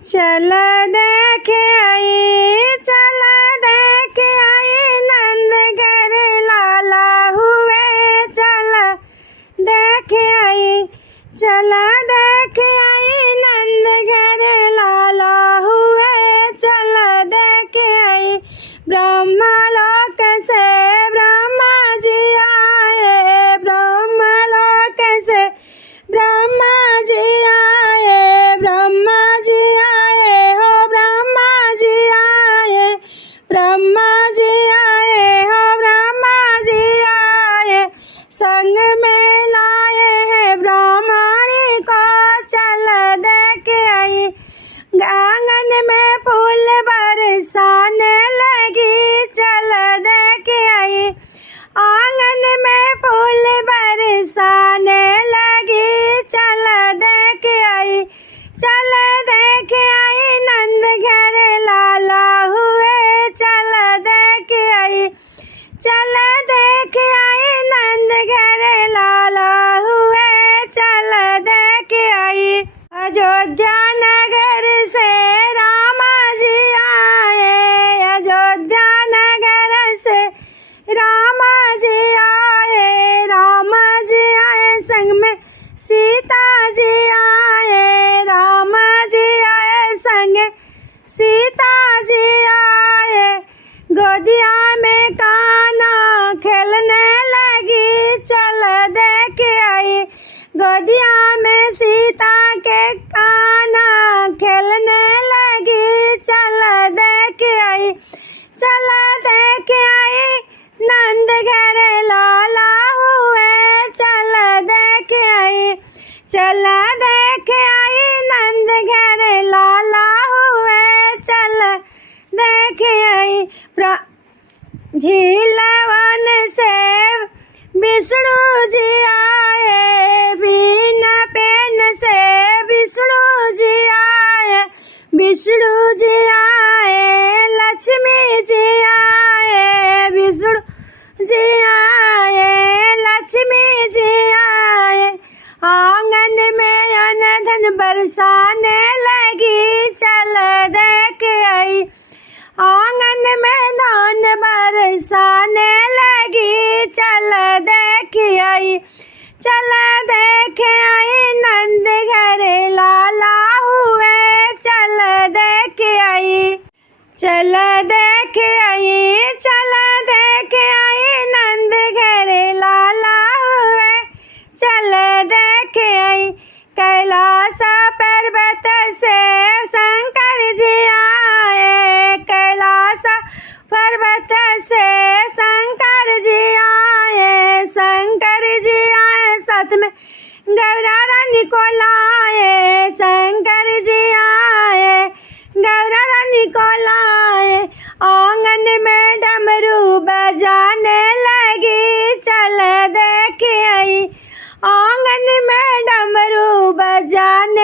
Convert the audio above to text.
चल देख आई, चल देख आई, नंद घर लाला हुए। चल देख आई, चल देख आई, नंद घर लाला हुए। चल देख आई, ब्रह्मलोक से ब्रह्मा जी आए, ब्रह्मलोक से ब्रह्मा जी आए, ब्रह्मा जी आए हो, ब्रह्मा जी आए, ब्रह्मा जी आए हो, ब्रह्मा जी आए। संग में लाए हैं ब्राह्मणी को, चल देख आई। आंगन में फूल बरसाने लगी, चल देख आई। आंगन में फूल बरसाने लगी, चल देख आई। चल देख आई, नंद घर लाला हुए। चल देख आई, चल देख आई, नंद घर लाला हुए। चल देख आई। अयोध्या नगर से रामा जी आए, अयोध्या नगर से रामा जी आए, रामा जी आए। संग में सीता जी आए, रामा जी आए, संग सीता जी आए। गोदिया में कान्हा खेलने लगी, चल देख आई। गोदिया में सीता के कान्हा खेलने लगी, चल देख आई। चल देख आई, नंद घर लाला हुए। चल देख आई, चल देख आई, नंद घर लाला हुए। चल देख आई। झीलवन से विष्णु जी आए, बिना पेन से विष्णु जी आए, विष्णु जी आए। लक्ष्मी जी आए, विष्णु जी आए, लक्ष्मी जी आए। आंगन में अन्न धन बरसाने लगी, चल देख आई। आंगन में धन बरसाने लगी, चल देख आई। चल देख आई, नंद घर लाला हुए। चल देख आई, चल देख आई, चल देख आई, नंद घर लाला हुए। चल देख आई। कैलाश पर्वत से शंकर जी आए, कैलाश पर्वत से शंकर जी आए, शंकर जी आए। साथ में गौरा रानी को लाए, शंकर जी आए, गौरा रानी को लाए। आंगन में डमरू बजाने लगी, चल देख आई। आंगन में डमरू बजाने